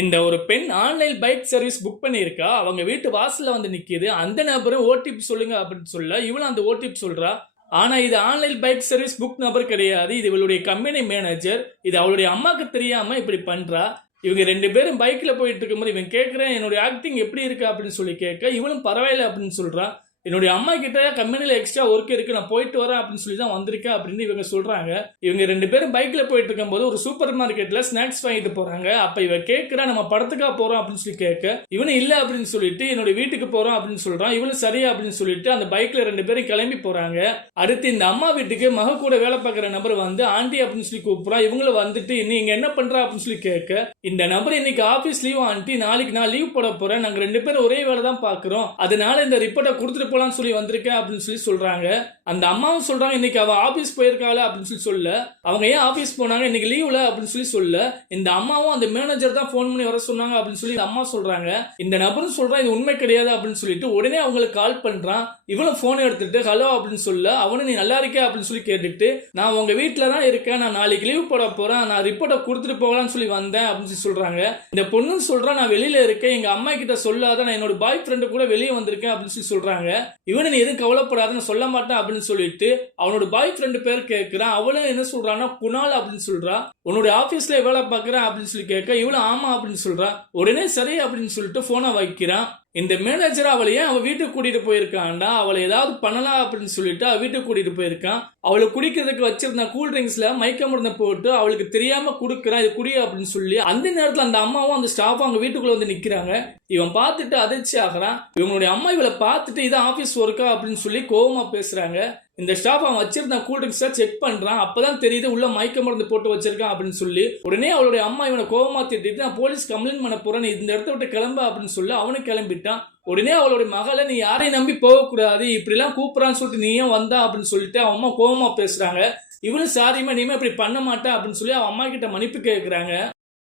இந்த ஒரு பெண் ஆன்லைன் பைக் சர்வீஸ் புக் பண்ணியிருக்கா. அவங்க வீட்டு வாசல்ல வந்து நிக்குது. அந்த நபரு ஓடிபி சொல்லுங்க அப்படின்னு சொல்ல, இவளும் அந்த ஓடிபி சொல்றா. ஆனா இது ஆன்லைன் பைக் சர்வீஸ் புக் நபர் கிடையாது. இது இவளுடைய கம்பெனி மேனேஜர். இது அவளுடைய அம்மாக்கு தெரியாம இப்படி பண்றா. இவங்க 2 பேரும் பைக்ல போயிட்டு இருக்கும்போது இவன் கேட்கிறேன் என்னுடைய ஆக்டிங் எப்படி இருக்கு அப்படின்னு சொல்லி கேட்க, இவளும் பரவாயில்ல அப்படின்னு சொல்றா. என்னுடைய அம்மா கிட்ட கம்பெனில எக்ஸ்ட்ரா ஒர்க் இருக்கு, நான் போயிட்டு வரேன் அப்படின்னு சொல்லி தான் வந்திருக்கேன் அப்படின்னு இவங்க சொல்றாங்க. இவங்க 2 பேரும் பைக்ல போயிட்டு இருக்கும்போது ஒரு சூப்பர் மார்க்கெட்ல ஸ்நாக்ஸ் வாங்கிட்டு போறாங்க. அப்ப இவ கேட்கிறா நம்ம படத்துக்கா போறோம் அப்படின்னு சொல்லி கேட்க, இவனு இல்ல அப்படின்னு சொல்லிட்டு என்னுடைய வீட்டுக்கு போறோம் அப்படின்னு சொல்றான். இவனு சரியா அப்படின்னு சொல்லிட்டு அந்த பைக்ல 2 பேரும் கிளம்பி போறாங்க. அடுத்து இந்த அம்மா வீட்டுக்கு மக கூட வேலை பார்க்கிற நபர் வந்து ஆண்டி அப்படின்னு சொல்லி கூப்பிடுறா. இவங்களும் வந்துட்டு நீங்க என்ன பண்றா அப்படின்னு சொல்லி கேட்க, இந்த நபர் இன்னைக்கு ஆபீஸ் லீவ் ஆண்டி, நாளைக்கு நான் லீவ் போட போறேன், நாங்க 2 பேரும் ஒரே வேலை தான் பாக்குறோம், அதனால இந்த ரிப்போர்ட்டை கொடுத்துட்டு போலான்னு சொல்லி வந்திருக்கேன் அப்படின்னு சொல்லி சொல்றாங்க. அந்த அம்மாவும் சொல்றாங்க இன்னைக்கு அவ ஆபீஸ் போயிருக்காள அப்படின்னு சொல்லி சொல்ல, அவங்க ஏன் ஆபீஸ் போனாங்க இன்னைக்கு லீவ்ல அப்படின்னு சொல்லி சொல்ல, இந்த அம்மாவும் அந்த மேனேஜர் தான் போன் பண்ணி வர சொன்னாங்க அப்படின்னு சொல்லி அம்மா சொல்றாங்க. இந்த நபரும் சொல்றான் இது உண்மை கிடையாது அப்படின்னு சொல்லிட்டு உடனே அவங்களுக்கு கால் பண்றான். இவனும் போன் எடுத்துட்டு ஹலோ அப்படின்னு சொல்ல, அவனு நீ நல்லா இருக்க அப்படின்னு சொல்லி கேட்டுட்டு, நான் உங்க வீட்டுல தான் இருக்கேன், நான் நாளைக்கு லீவ் போட போறேன், நான் ரிப்போர்ட்டை கொடுத்துட்டு போகலாம்னு சொல்லி வந்தேன் அப்படின்னு சொல்லி சொல்றாங்க. இந்த பொண்ணு சொல்றான் நான் வெளியில இருக்கேன், எங்க அம்மா கிட்ட சொல்லாத, நான் என்னோட பாய் ஃப்ரெண்டு கூட வெளியே வந்திருக்கேன் அப்படின்னு சொல்லி சொல்றாங்க. இவனு நீ எதுவும் கவலைப்படாதுன்னு சொல்ல மாட்டேன் அப்படின்னு சொல்லிட்டு அவனோட பாய் ஃப்ரெண்டு பேர் கேட்கிறான். அவளும் என்ன சொல்றான்னா குணால் அப்படின்னு சொல்றா. உன்னுடைய ஆபீஸ்ல வேலை பார்க்கறேன் அப்படின்னு சொல்லி கேட்க, இவளும் ஆமா அப்படின்னு சொல்றா. உடனே சரி அப்படின்னு சொல்லிட்டு போனை வைக்கிறான். இந்த மேனேஜர் அவளை ஏன் அவ வீட்டுக்கு கூட்டிட்டு போயிருக்கான்டா, அவளை ஏதாவது பண்ணலாம் அப்படின்னு சொல்லிட்டு அவ வீட்டுக்கு கூட்டிட்டு போயிருக்கான். அவளை குடிக்கிறதுக்கு வச்சிருந்த கூல் ட்ரிங்க்ஸ்ல மயக்க மருந்தை போட்டு அவளுக்கு தெரியாம குடுக்கறான், இது குடி அப்படின்னு சொல்லி. அந்த நேரத்துல அந்த அம்மாவும் அந்த ஸ்டாஃப் அவங்க வீட்டுக்குள்ள வந்து நிக்கிறாங்க. இவன் பார்த்துட்டு அதிர்ச்சி ஆகிறான். இவங்களுடைய அம்மா இவளை பார்த்துட்டு இதான் ஆபீஸ் ஒர்க்கா அப்படின்னு சொல்லி கோவமா பேசுறாங்க. இந்த ஸ்டாஃப் அவன் வச்சிருந்த கூல் ட்ரிங்க்ஸை செக் பண்றான். அப்பதான் தெரியுது உள்ள மயக்க மருந்து போட்டு வச்சிருக்கான் அப்படின்னு சொல்லி. உடனே அவளுடைய அம்மா இவனை கோவமா திட்டிட்டு நான் போலீஸ் கம்ப்ளைண்ட் பண்ண போறேன், இந்த இடத்த விட்டு கிளம்ப அப்படின்னு சொல்லி அவனும் கிளம்பிட்டான். உடனே அவளுடைய மகளை நீ யாரையும் நம்பி போக கூடாது, இப்படி எல்லாம் கூப்பிடறான்னு சொல்லிட்டு நீ ஏன் வந்தா அப்படின்னு சொல்லிட்டு அவன் அம்மா கோவமா பேசுறாங்க. இவனும் சாரிமா இனிமே இப்படி பண்ண மாட்டேன் அப்படின்னு சொல்லி அவன் அம்மா கிட்ட மன்னிப்பு கேட்கிறாங்க.